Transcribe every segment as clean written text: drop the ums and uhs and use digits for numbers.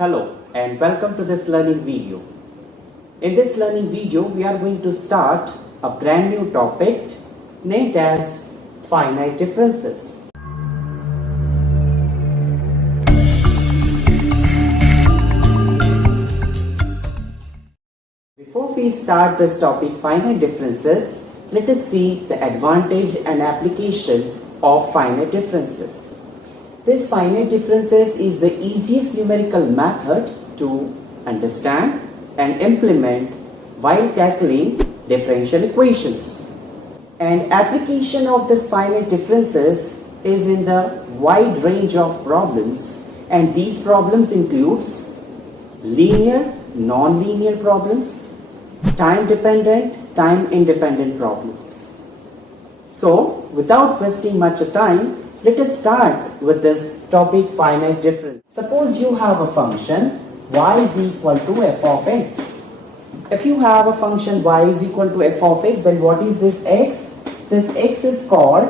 Hello and welcome to this learning video. In this learning video, we are going to start a brand new topic named as finite differences. Before we start this topic, finite differences, let us see the advantage and application of finite differences. This finite differences is the easiest numerical method to understand and implement while tackling differential equations. And application of this finite differences is in the wide range of problems, and these problems includes linear, non-linear problems, time dependent, time independent problems. So without wasting much time, let us start with this topic finite difference. Suppose you have a function y is equal to f of x. If you have a function y is equal to f of x, then what is this x? This x is called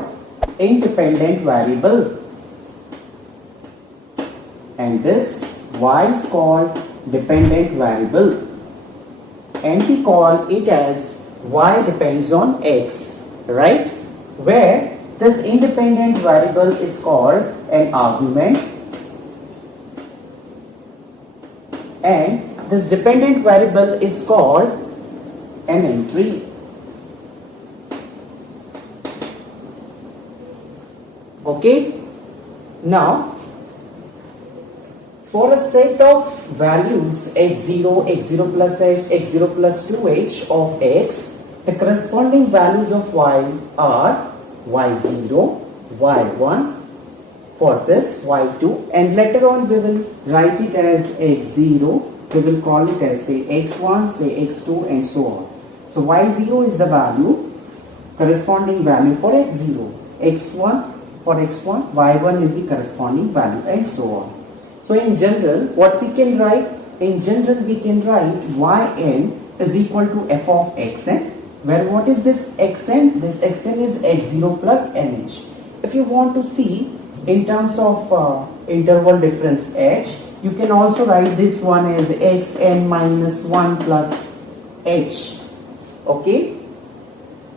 independent variable. And this y is called dependent variable. And we call it as y depends on x, right? Where this independent variable is called an argument and this dependent variable is called an entry. Okay? Now, for a set of values x0, x0 plus h, x0 plus 2h of x, the corresponding values of y are y0, y1, for this y2, and later on we will write it as x0, we will call it as say x1, say x2 and so on. So y0 is the value, corresponding value for x0, x1 for x1, y1 is the corresponding value and so on. So in general, what we can write? In general we can write yn is equal to f of xn, where what is this xn? This xn is x0 plus nh. If you want to see in terms of interval difference h, you can also write this one as xn minus 1 plus h. Okay?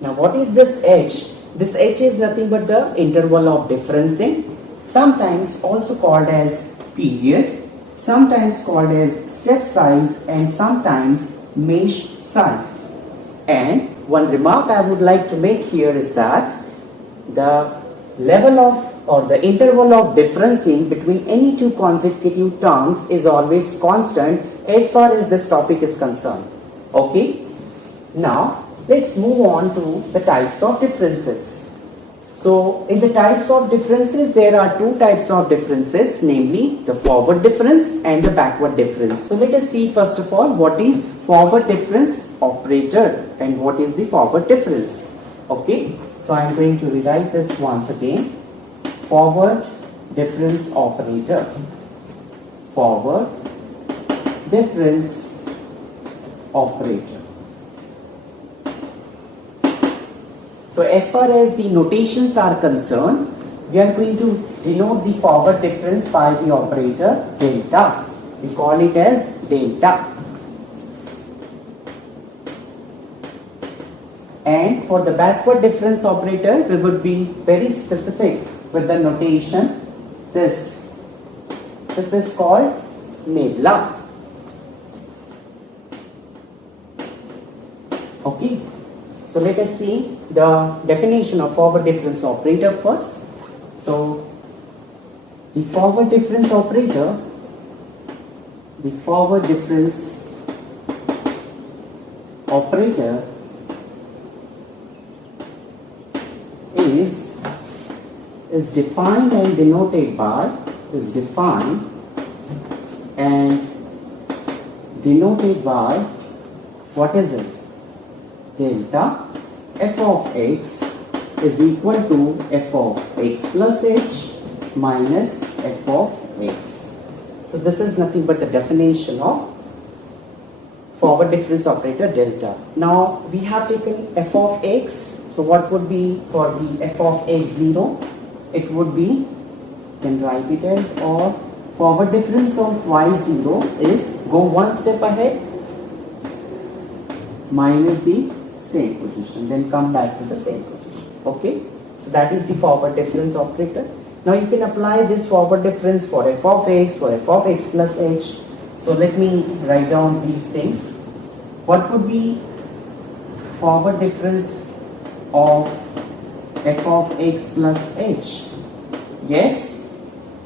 Now what is this h? This h is nothing but the interval of differencing, sometimes also called as period, sometimes called as step size, and sometimes mesh size. And one remark I would like to make here is that the level of or the interval of differencing between any two consecutive terms is always constant as far as this topic is concerned. Okay? Now let's move on to the types of differences. So in the types of differences, there are two types of differences, namely the forward difference and the backward difference. So let us see first of all what is forward difference operator and what is the forward difference. Okay, so I am going to rewrite this once again. Forward difference operator. Forward difference operator. So as far as the notations are concerned, we are going to denote the forward difference by the operator delta. We call it as delta. And for the backward difference operator, we would be very specific with the notation this. This is called nabla. Okay. So let us see the definition of forward difference operator first. So the forward difference operator, is defined and denoted by what is it? Delta f of x is equal to f of x plus h minus f of x. So this is nothing but the definition of forward difference operator delta. Now we have taken f of x. So what would be for the f of x0? It would be, you can write it as, or forward difference of y0 is, go one step ahead, minus the same position, then come back to the same position. Okay, so that is the forward difference operator. Now you can apply this forward difference for f of x plus h. So let me write down these things. What would be forward difference of f of x plus h? Yes,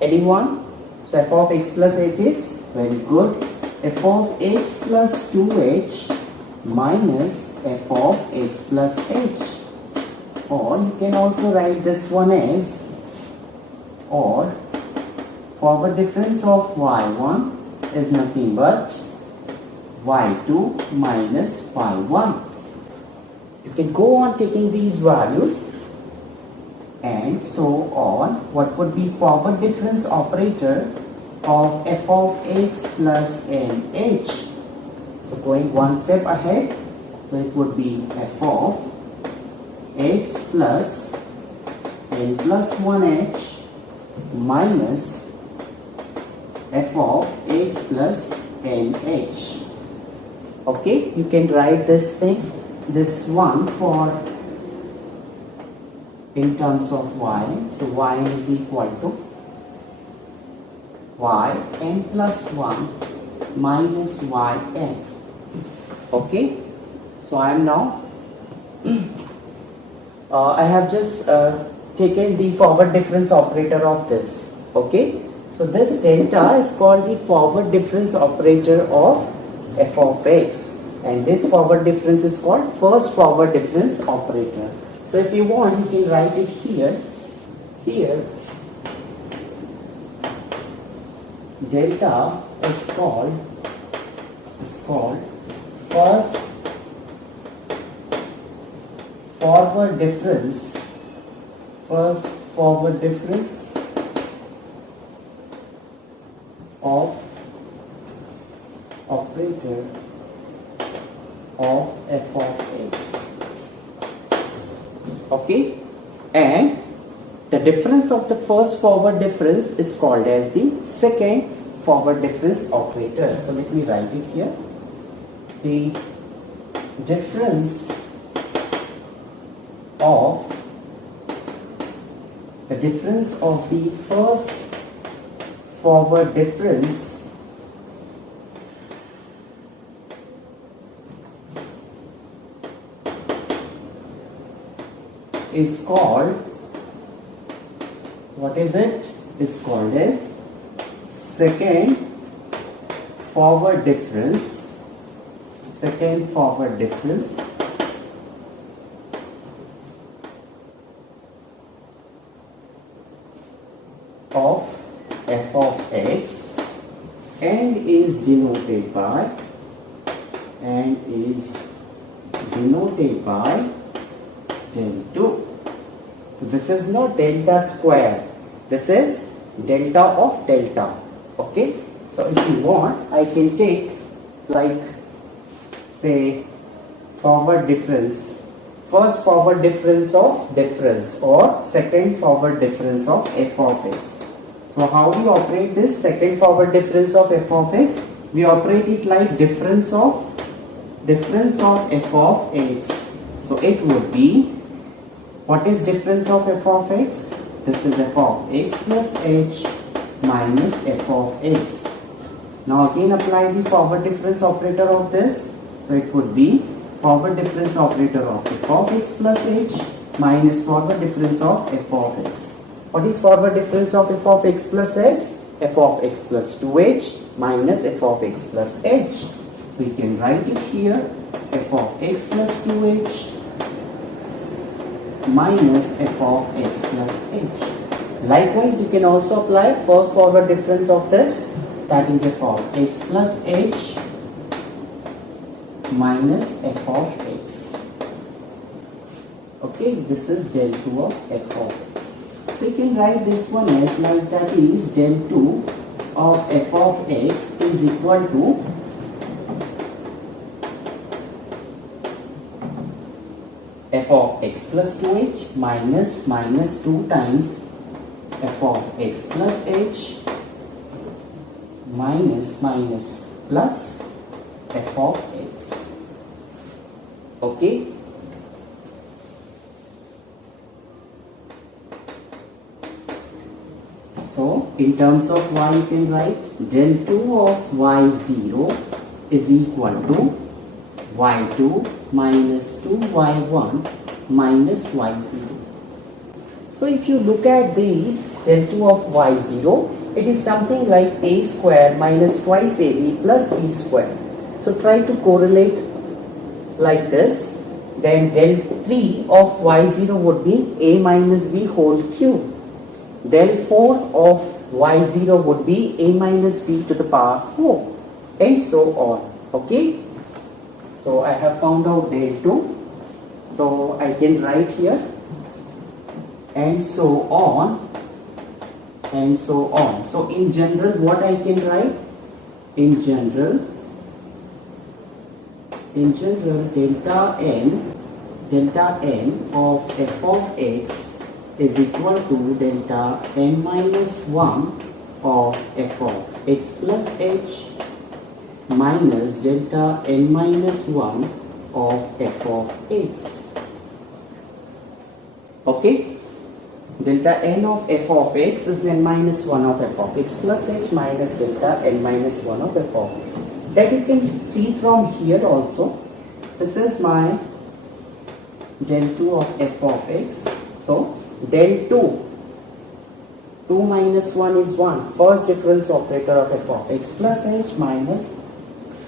anyone? So f of x plus h is, very good, f of x plus 2h minus f of x plus h. Or you can also write this one as, or forward difference of y1 is nothing but y2 minus y1. You can go on taking these values and so on. What would be forward difference operator of f of x plus nh? So going one step ahead, so it would be f of x plus n plus 1h minus f of x plus nh. Okay, you can write this thing, this one for in terms of y. So y is equal to y n plus 1 minus y n. Okay, so I am now I have just taken the forward difference operator of this. Okay, so this delta is called the forward difference operator of f of x, and this forward difference is called first forward difference operator. So if you want, you can write it here. Here delta is called first forward difference of operator of f of x. Okay, and the difference of the first forward difference is called as the second forward difference operator. So let me write it here. The difference of the first forward difference is called, what is it? Is called as second forward difference. Second forward difference of f of x, and is denoted by del 2. So this is not delta square, this is delta of delta. Okay, so if you want, I can take like say forward difference, first forward difference of difference, or second forward difference of f of x. So how we operate this second forward difference of f of x? We operate it like difference of f of x. So it would be, what is difference of f of x? This is f of x plus h minus f of x. Now again apply the forward difference operator of this. So it would be forward difference operator of f of x plus h minus forward difference of f of x. What is forward difference of f of x plus h? F of x plus 2h minus f of x plus h. So you can write it here, f of x plus 2h minus f of x plus h. Likewise, you can also apply first forward difference of this, that is f of x plus h minus f of x. Okay, this is del 2 of f of x. So you can write this one as like, that is del 2 of f of x is equal to f of x plus 2h minus 2 times f of x plus h minus plus f of x. Okay. So in terms of y you can write del 2 of y0 is equal to y2 minus 2y1 minus y0. So if you look at these del 2 of y0, it is something like a square minus twice ab plus b square. So try to correlate like this. Then del 3 of y0 would be a minus b whole cube. Del 4 of y0 would be a minus b to the power 4, and so on. Okay. So I have found out del 2. So I can write here, and so on, and so on. So in general, what I can write? In general, delta n of f of x is equal to delta n minus 1 of f of x plus h minus delta n minus 1 of f of x. Okay. Delta n of f of x is n minus 1 of f of x plus h minus delta n minus 1 of f of x. That you can see from here also. This is my del 2 of f of x. So del 2 minus 1 is 1. First difference operator of f of x plus h minus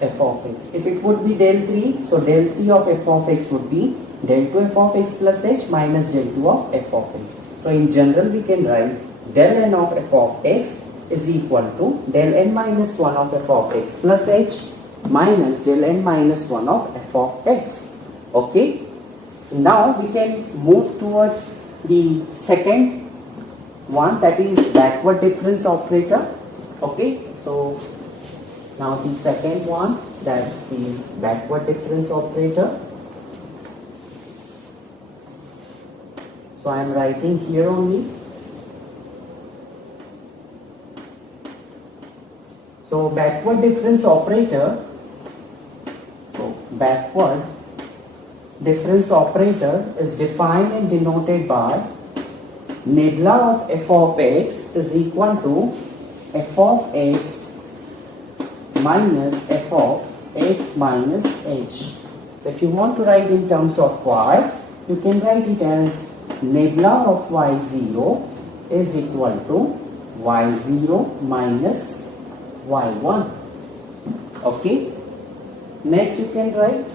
f of x. If it would be del 3, so del 3 of f of x would be del 2 f of x plus h minus del 2 of f of x. So in general we can write del n of f of x is equal to del n minus 1 of f of x plus h minus del n minus 1 of f of x. Okay. So now we can move towards the second one, that is backward difference operator. Okay. So now the second one, that's the backward difference operator. So I am writing here only. So backward difference operator. So backward difference operator is defined and denoted by nabla of f of x is equal to f of x minus f of x minus h. So if you want to write in terms of y, you can write it as nabla of y0 is equal to y0 minus y1. Okay. Next you can write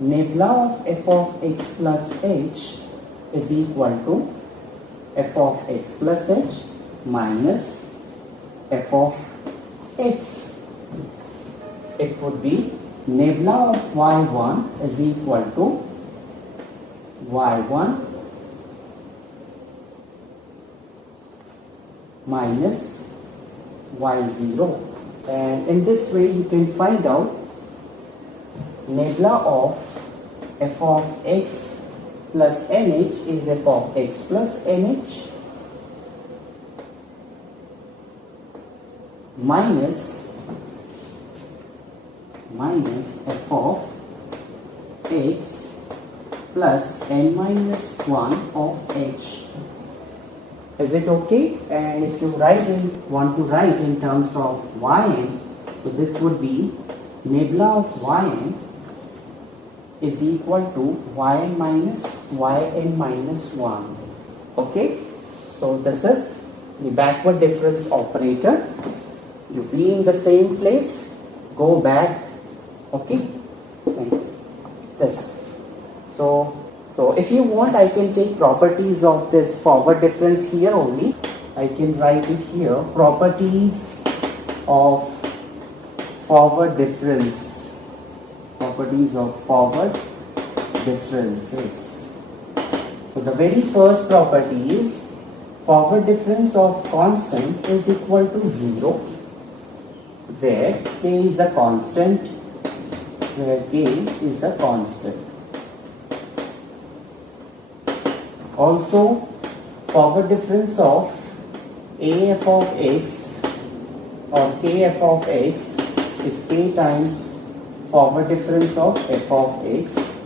nabla of f of x plus h is equal to f of x plus h minus f of x. It would be nabla of y1 is equal to y1 minus y0, and in this way you can find out nabla of f of x plus nh is f of x plus nh minus f of x plus n minus 1 of h. Is it okay? And if you want to write in terms of yn, so this would be nabla of yn is equal to yn minus 1. Okay? So this is the backward difference operator. You be in the same place, go back. Okay? Like this. So if you want, I can take properties of this forward difference here only. I can write it here. Properties of forward difference. Properties of forward differences. So the very first property is forward difference of constant is equal to 0, where k is a constant. Also, forward difference of a f of x or kf of x is k times forward difference of f of x,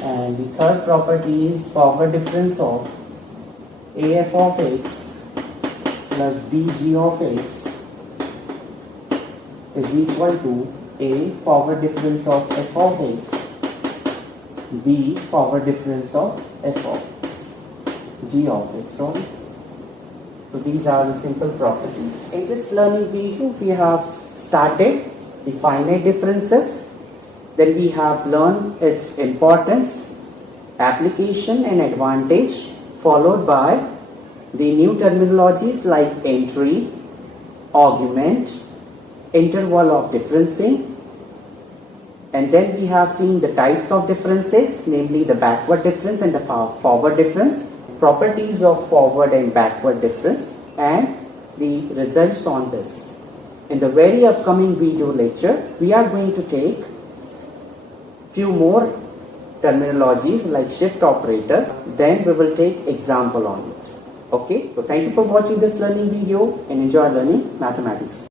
and the third property is forward difference of af of x plus bg of x is equal to a forward difference of f of x, b forward difference of f of x, g of x. Sorry. So these are the simple properties. In this learning video, we have started the finite differences. Then we have learned its importance, application and advantage, followed by the new terminologies like entry, argument, interval of differencing, and then we have seen the types of differences, namely the backward difference and the forward difference, properties of forward and backward difference, and the results on this. In the very upcoming video lecture, we are going to take few more terminologies like shift operator, then we will take example on it. Okay, so thank you for watching this learning video and enjoy learning mathematics.